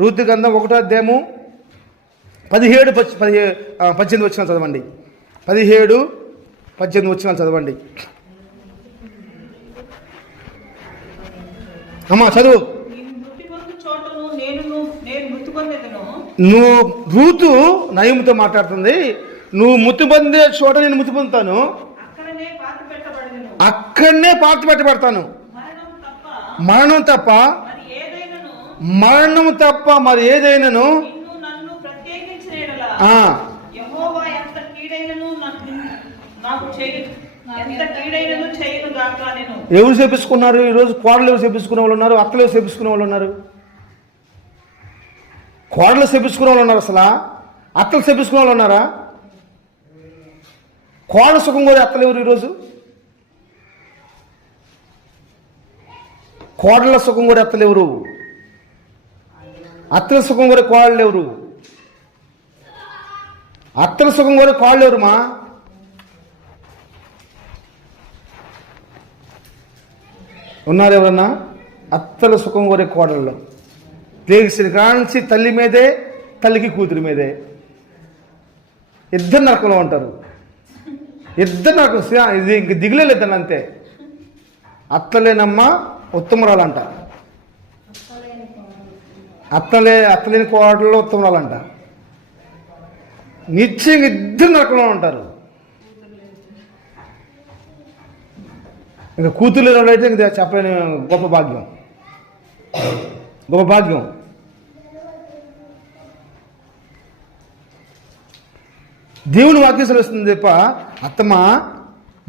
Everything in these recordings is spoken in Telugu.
రూతు గ్రంథం 1వ అధ్యాయము 18 వచనాలు చదవండి. 17-18 వచనాలు చదవండి. అమ్మా చదువు. నువ్వు రూతు నయముతో మాట్లాడుతుంది. నువ్వు మృతి పొందే చోట నేను మృతి పొందుతాను, అక్కడనే పాతి పెట్టబడతాను. మరణం తప్ప మరి ఏదైనాను ఎవరు చేపించుకున్నారు? ఈరోజు కోడలు ఎవరు చేపించుకునే వాళ్ళు ఉన్నారు, అత్తలు ఎవరు చేపించుకునే వాళ్ళు ఉన్నారు, కోడలు చేపించుకునే వాళ్ళు ఉన్నారు, అసలు అత్తలు చేపించుకునే వాళ్ళు ఉన్నారా? కోడలు సుఖం కోరే అత్తలు ఎవరు ఈరోజు? కోడల సుఖం కోరే అత్తలు ఎవరు? అత్తల సుఖం కోరే కోడలు ఎవరు? అత్తల సుఖం కోరే కోడలు ఎవరుమా? ఉన్నారు ఎవరన్నా? అత్తల సుఖం కోరే కోడళ్ళు లేచిన కాంచి తల్లి మీదే, తల్లికి కూతురి మీదే ఇద్దరు నరకంలో ఉంటారు. ఇద్దరు నరకం. ఇది ఇంక దిగులేదని అంతే. అత్తలేనమ్మ ఉత్తమరాలంట, అత్తలేని కోడళ్ళు ఉత్తమరాలంట. నిత్యం ఇద్దరు నరకంలో ఉంటారు. ఇంకా కూతురు అయితే ఇంకా చెప్పలేని గొప్ప భాగ్యం. దేవుని వాక్యం వస్తుంది తప్ప అత్తమ్మ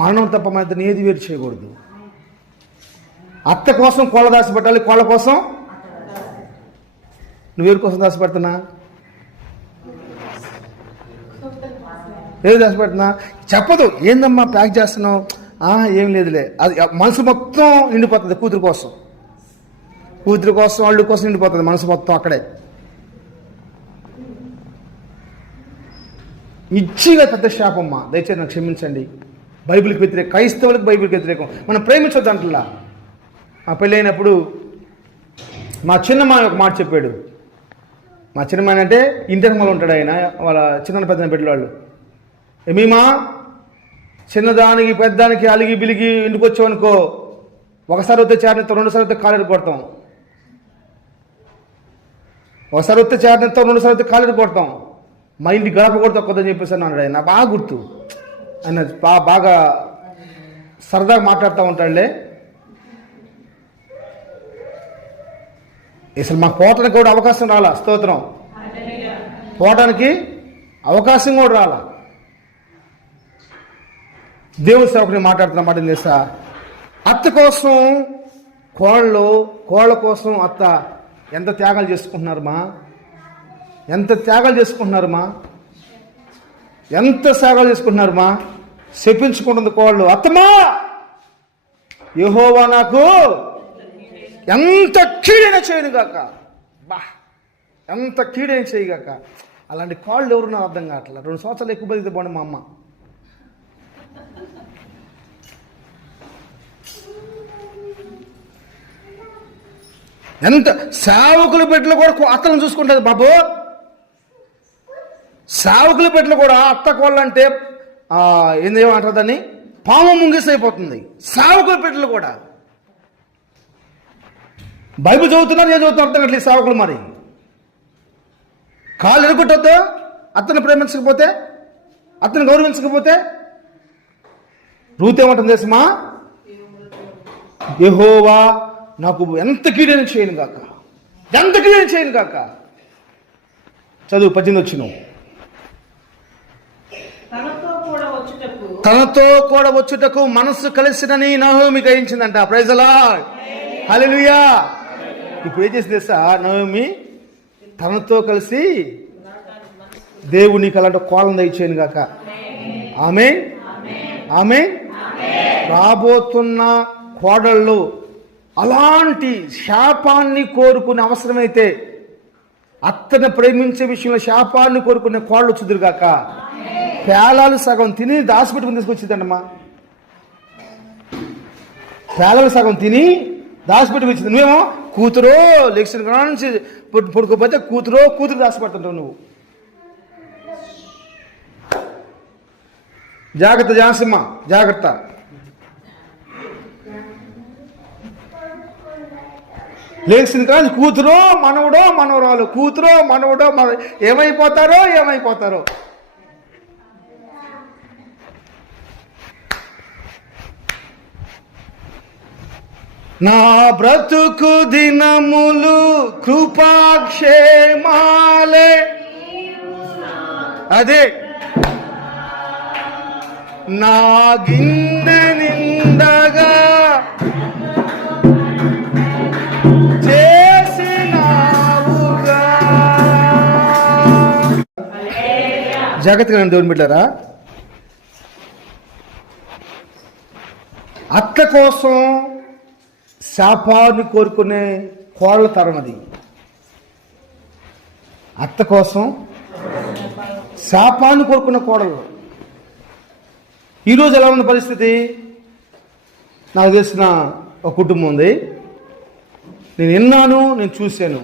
మరణం తప్ప మన ఇద్దరిని ఏది వేరు చేయకూడదు. అత్త కోసం కోళ్ళ దాచిపెట్టాలి, కోళ్ళ కోసం నువ్వేరు కోసం దాచిపెడుతున్నా? ఏది దాచిపెడుతున్నా చెప్పదు. ఏందమ్మా ప్యాక్ చేస్తున్నావు? ఏం లేదులే. అది మనసు మొత్తం నిండిపోతుంది. కూతురు కోసం అల్లు కోసం నిండిపోతుంది మనసు మొత్తం. అక్కడే ఇచ్చిగా పెద్ద శాపమ్మ. దయచేసి నాకు క్షమించండి. బైబిల్కి వ్యతిరేకం, క్రైస్తవులకు బైబిల్కి వ్యతిరేకం. మనం ప్రేమించొద్దు అంటలా. ఆ పెళ్ళైనప్పుడు మా చిన్నమ్మ ఒక మాట చెప్పాడు. మా చిన్నమ్మ అంటే ఇంటర్మల్ ఉంటాడు ఆయన, వాళ్ళ చిన్న పెద్ద బిడ్డలు. ఏమీమా చిన్నదానికి పెద్దానికి అలిగి బిలిగి ఇంటికి వచ్చావనుకో, ఒకసారి వస్తే చేరనితో, రెండుసార్లు వస్తే కాలేరు కొడతాం. ఒకసారి వస్తే చేరనితో, రెండుసార్లు వస్తే కాలేరు కొడతాం. మా ఇంటి గడప కొడతా కొద్దని చెప్పేసి అన్నాడు ఆయన. బాగా గుర్తు. ఆయన బాగా సరదాగా మాట్లాడుతూ ఉంటాడులే. అసలు మాకు పోవటానికి కూడా అవకాశం రాలా. స్తోత్రం. పోవటానికి అవకాశం కూడా రాలా. దేవుని సేవకుని మాట్లాడుతున్న మాట తెలుసా? అత్త కోసం కోళ్ళ కోసం అత్త ఎంత త్యాగాలు చేసుకుంటున్నారు మా, ఎంత త్యాగాలు చేసుకుంటున్నారు మా. శపించుకుంటుంది కోళ్ళు. అత్తమా యెహోవా నాకు ఎంత కీడైనా చేయను గాక, ఎంత కీడైనా చేయగాక. అలాంటి కోళ్ళు ఎవరు నాకు అర్థం కావట్లేదు. 2 సంవత్సరాలు ఎక్కువ బతికితే పోండి మా అమ్మ. ఎంత సేవకుల బిడ్డలు కూడా అత్తలను చూసుకుంటుంది బాబు. సేవకుల బిడ్డలు కూడా అత్త కోళ్ళంటే ఏమంటారు దాన్ని, పాము ముంగిసి అయిపోతుంది. సేవకుల బిడ్డలు కూడా బైబిల్ చదువుతున్నారు, ఏం చదువుతున్నారు అర్థం కావట్లేదు సేవకులు. మరి కాళ్ళు ఎరుగుట్టొద్దు. అత్తను ప్రేమించకపోతే, అత్తను గౌరవించకపోతే. రూతు ఏమంటుంది తెలుసుమా? యెహోవా నాకు ఎంత కీడైనా చేయను గాక, ఎంత కీడైనా చేయను గాక. చదువు 18 వచ్చిన. తనతో కూడా వచ్చుటకు మనస్సు కలిసినని నహోమి గ్రహించిందంట. Praise the Lord. హల్లెలూయా. ఇప్పుడు ఏం చేసింది తెలుసా? నహోమి తనతో కలిసి దేవునికి అలాంటి కోలం దయచేయను గాక. ఆమేన్, ఆమేన్. రాబోతున్న కోడళ్ళు అలాంటి శాపాన్ని కోరుకునే అవసరమైతే, అత్తను ప్రేమించే విషయంలో శాపాన్ని కోరుకునే కోళ్ళు చుదురుగాక. పేలాలు సగం తిని దాచిపెట్టుకుని తీసుకొచ్చిందంటమ్మా. పేలాలు సగం తిని దాచిపెట్టి వచ్చింది. నువ్వేమో కూతురో లెక్షన్ కాడ నుంచి పడుకోపోతే కూతురు దాచిపెడుతుంటావు నువ్వు. జాగ్రత్త జానసమ్మ, జాగ్రత్త. లేచిన కాదు కూతురో మనవడో మనవరాలు, కూతురో మనవడో ఏమైపోతారో. నా బ్రతుకు దినములు కృపాక్షేమాలే, అదే నా గిన్నె నిండగా చేసినావుగా. జాగ్రత్తగా దేవుని బిడ్డారా, అత్త కోసం శాపాన్ని కోరుకునే కోళ్ళ తరం అది. అత్త కోసం శాపాన్ని కోరుకునే కోడలు. ఈరోజు ఎలా ఉంది పరిస్థితి? నాకు తెలిసిన ఒక కుటుంబం ఉంది, నేను విన్నాను, నేను చూశాను.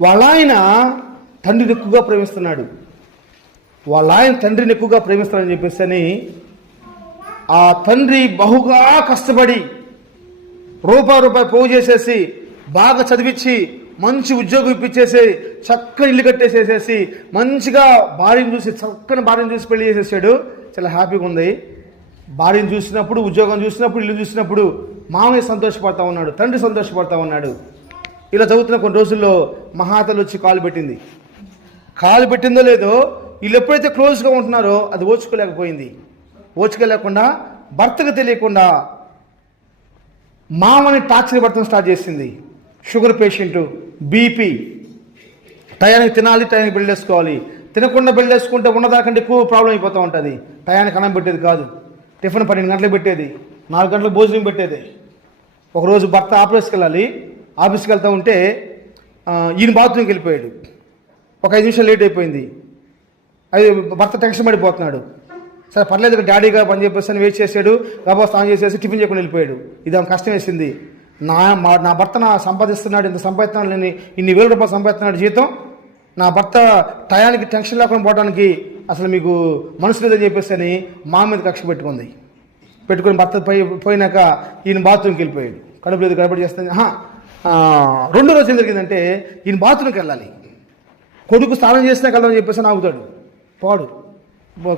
వాళ్ళ ఆయన తండ్రిని ఎక్కువగా ప్రేమిస్తున్నాడు. తండ్రిని ఎక్కువగా ప్రేమిస్తాడని చెప్పేసి అని ఆ తండ్రి బహుగా కష్టపడి రూపాయి పోగు చేసేసి బాగా చదివించి మంచి ఉద్యోగం ఇప్పించేసి చక్కని ఇల్లు కట్టేసేసేసి మంచిగా చక్కని భార్యను చూసి పెళ్లి చేసేసాడు. చాలా హ్యాపీగా ఉంది. భార్యను చూసినప్పుడు, ఉద్యోగం చూసినప్పుడు, ఇల్లు చూసినప్పుడు మామయ్య సంతోషపడతా ఉన్నాడు, తండ్రి సంతోషపడతా ఉన్నాడు. ఇలా చదువుతున్న కొన్ని రోజుల్లో మహాతలు వచ్చి కాలు పెట్టిందో లేదో, వీళ్ళు ఎప్పుడైతే క్లోజ్గా ఉంటున్నారో అది ఓచుకోలేకుండా భర్తకు తెలియకుండా మామని టార్చర్ పడటం స్టార్ట్ చేసింది. షుగర్ పేషెంట్, బీపీ, టయానికి తినాలి, టయానికి బిల్డ్ చేసుకోవాలి. తినకుండా బిల్డ్ చేసుకుంటే ఉన్నదాకంటే ఎక్కువ ప్రాబ్లం అయిపోతూ ఉంటుంది. టయానికి అన్నం పెట్టేది కాదు, టిఫిన్ 12 గంటలకు పెట్టేది, 4 గంటలకు భోజనం పెట్టేది. ఒకరోజు భర్త ఆఫీస్కి వెళ్తూ ఉంటే ఈయన బాత్రూమ్కి వెళ్ళిపోయాడు. ఒక 5 నిమిషాలు లేట్ అయిపోయింది. భర్త టెన్షన్ పడిపోతున్నాడు. సరే పర్లేదు డాడీగా పని చెప్పేసి అని వెయిట్ చేశాడు. గబా స్నానం చేసేసి టిఫిన్ చేయకుండా వెళ్ళిపోయాడు. ఇది ఆమె కష్టం వేసింది. నా భర్త సంపాదిస్తున్నాడు, ఇంత సంపాదిస్తున్నాడు, నేను ఇన్ని వేల రూపాయలు సంపాదిస్తున్నాడు జీతం, నా భర్త టయానికి టెన్షన్ లేకుండా పోవడానికి అసలు మీకు మనసు లేదని చెప్పేసి అని మా మీద కక్ష పెట్టుకొని భర్త పోయినాక ఈయన బాత్రూమ్కి వెళ్ళిపోయాడు. కడుపు లేదు గడబడి చేస్తుంది. 2వ రోజు ఏం జరిగిందంటే ఈయన బాత్రూమ్కి వెళ్ళాలి. కొడుకు స్నానం చేసినాక వెళ్దామని చెప్పేసి ఆగుతాడు. పోడు.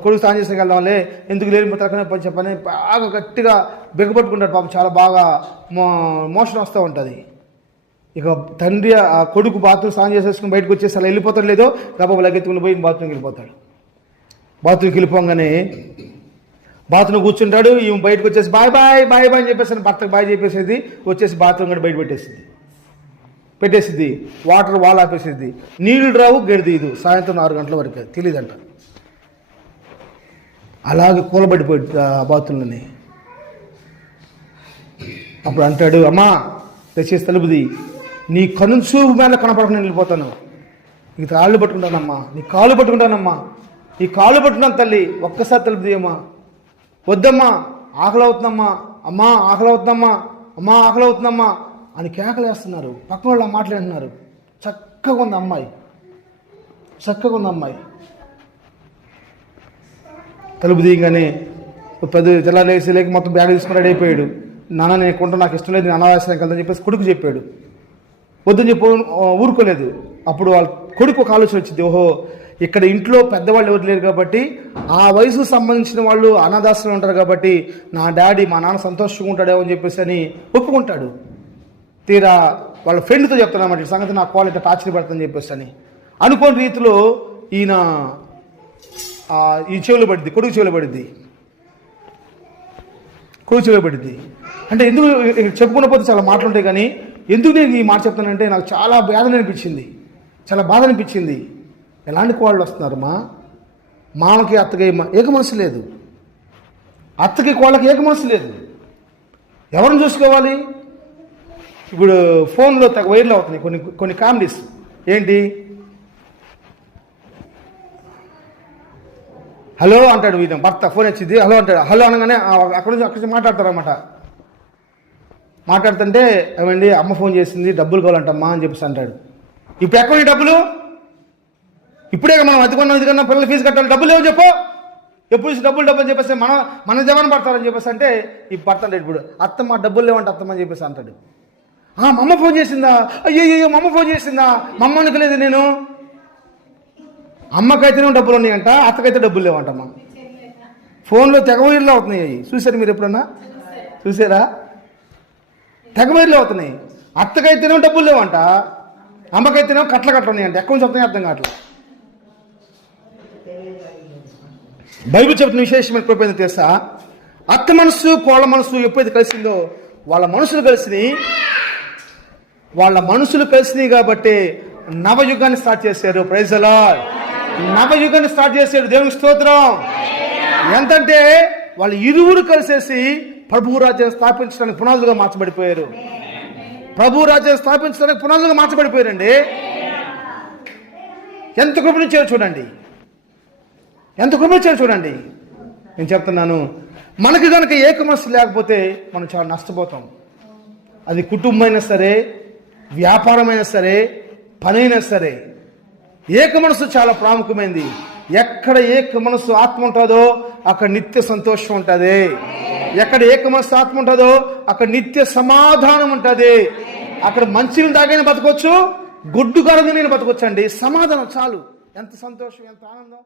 కొడుకు స్నానం చేసినాక వెళ్దాంలే, ఎందుకు లేని తరకనే చెప్పని బాగా గట్టిగా బిగపట్టుకుంటాడు. పాపం చాలా బాగా మోషన్ వస్తూ ఉంటుంది. ఇక తండ్రి ఆ కొడుకు బాత్రూమ్ స్నానం చేసేసుకుని బయటకు వచ్చేసి అలా వెళ్ళిపోతాడు లేదో గబాబు లగెత్తుకుని పోయి బాత్రూమ్కి వెళ్ళిపోతాడు. బాత్రూమ్కి వెళ్ళిపోగానే బాత్రూమ్ కూర్చుంటాడు. ఈమె బయటకు వచ్చేసి బాయ్ అని చెప్పేసి భర్తకు బాయ్ చెప్పేసేది, వచ్చేసి బాత్రూమ్ కూడా బయట పెట్టేసిద్ది. Water wall ఆపేసేది. నీళ్లు రావు, గడిదీదు. సాయంత్రం 6 గంటల వరకు తెలియదంట. అలాగే కూలబడిపోయి బాత్రూంలోని. అప్పుడు అంటాడు, అమ్మా తెచ్చేసి తలుపుది, నీ కనుచూపు మీద కనపడకుండా నేను వెళ్ళిపోతాను, నీకు కాళ్ళు పట్టుకుంటానమ్మా, నీ కాళ్ళు పట్టుకుంటాను తల్లి, ఒక్కసారి తలుపుది అమ్మా. వద్దమ్మా, ఆకలి అవుతుందమ్మా, అమ్మా ఆకలి అవుతుందమ్మా అని కేకలేస్తున్నారు. పక్కన వాళ్ళు మాట్లాడుతున్నారు. చక్కగా ఉంది అమ్మాయి. తలుపు తీయగానే తెల్లారేసి లేక మొత్తం బ్యాగ్ తీసుకుని రెడీ అయిపోయాడు. నాన్న నేను కొంటా, నాకు ఇష్టం లేదు, నేను అనావాసానికి వెళ్తాను చెప్పేసి కొడుకు చెప్పాడు. వద్దని చెప్పి ఊరుకోలేదు. అప్పుడు వాళ్ళ కొడుకు ఒక ఆలోచన వచ్చింది, ఓహో ఇక్కడ ఇంట్లో పెద్దవాళ్ళు ఎవరు లేరు కాబట్టి, ఆ వయసుకు సంబంధించిన వాళ్ళు అనాథాశ్రమం ఉంటారు కాబట్టి మా నాన్న సంతోషంగా ఉంటాడేమో అని చెప్పేసి అని ఒప్పుకుంటాడు. తీరా వాళ్ళ ఫ్రెండ్తో చెప్తానమాట, ఈ సంగతి నా క్వాలిటీ టార్చర్ పెడతానని చెప్పేసి అని. అనుకోని రీతిలో ఈయన ఈ చెవులు పడింది, కొడుకు చెవులు పడింది. అంటే ఎందుకు చెప్పుకున్న పోతే చాలా మాటలు ఉంటాయి, కానీ ఎందుకు నేను ఈ మాట చెప్తానంటే నాకు చాలా బాధ అనిపించింది. ఎలాంటి కోళ్ళు వస్తున్నారు? మామకి అత్తకి ఏక మనసు లేదు, అత్తకి కోళ్ళకి ఏక మనసు లేదు. ఎవరిని చూసుకోవాలి? ఇప్పుడు ఫోన్లో వైర్లు అవుతున్నాయి కొన్ని కామెడీస్. ఏంటి, హలో అంటాడు ఈయన భర్త, ఫోన్ వచ్చింది హలో అంటాడు. హలో అనగానే అక్కడి నుంచి మాట్లాడతారన్నమాట. మాట్లాడుతుంటే ఏమండి అమ్మ ఫోన్ చేసింది, డబ్బులు కావాలంటమ్మా అని చెప్పేసి అంటాడు. ఇప్పుడు ఎక్కడ డబ్బులు? ఇప్పుడే మనం అదికొన్నా పిల్లల ఫీజు కట్టాలి, డబ్బులు ఏమో చెప్పు, ఎప్పుడు డబ్బులు అని చెప్పేసి మన జవాన్ పడతారని చెప్పేసి అంటే ఇప్పుడు పడతాడు. ఇప్పుడు అత్తమ్మ డబ్బులు లేవంటే అత్తమ్మ అని చెప్పేసి అంటాడు. మా అమ్మ ఫోన్ చేసిందా? అయ్యో మా అమ్మ ఫోన్ చేసిందా? మా అమ్మ అనుకోలేదు నేను. అమ్మకైతేనే డబ్బులు ఉన్నాయంట, అత్తకైతే డబ్బులు లేవంటమ్మా. ఫోన్లో తెగవైర్లు అవుతున్నాయి అవి. చూసారు మీరు ఎప్పుడన్నా? చూసారా? తెగవైర్లు అవుతున్నాయి. అత్తకైతేనే డబ్బులు లేవంట, అమ్మకైతేనే కట్ల ఉన్నాయంట. ఎక్కడి నుంచి వస్తున్నాయి అర్థం కావట్లేదు. బైబిల్ చెప్తున్న విశేషం ఎప్పుడైనా తెలుసా? అత్త మనసు కోళ్ళ మనసు ఎప్పుడైతే కలిసిందో వాళ్ళ మనసులు కలిసినాయి కాబట్టి నవయుగాన్ని స్టార్ట్ చేశారు. Praise the Lord. నవయుగాన్ని స్టార్ట్ చేశారు. దేవునికి స్తోత్రం. ఎంతంటే వాళ్ళు ఇరువురు కలిసేసి ప్రభు రాజ్యాన్ని స్థాపించడానికి పునాదులుగా మార్చబడిపోయారు. ప్రభు రాజ్యాన్ని స్థాపించడానికి పునాదులుగా మార్చబడిపోయారండి. ఎంత కృపణించారో చూడండి, ఎంత కృపణించారో చూడండి. నేను చెప్తున్నాను, మనకి కనుక ఏక మనసు లేకపోతే మనం చాలా నష్టపోతాం. అది కుటుంబమైనా సరే, వ్యాపారమైనా సరే, పనైనా సరే. ఏక మనసు చాలా ప్రాముఖ్యమైనది. ఎక్కడ ఏక మనసు ఆత్మ ఉంటుందో అక్కడ నిత్య సంతోషం ఉంటుంది. ఎక్కడ ఏక మనసు ఆత్మ ఉంటుందో అక్కడ నిత్య సమాధానం ఉంటుంది. అక్కడ మంచిని తాగైనా బతకొచ్చు, గొడ్డు గారని నేను బతకొచ్చు అండి. సమాధానం చాలు. ఎంత సంతోషం, ఎంత ఆనందం.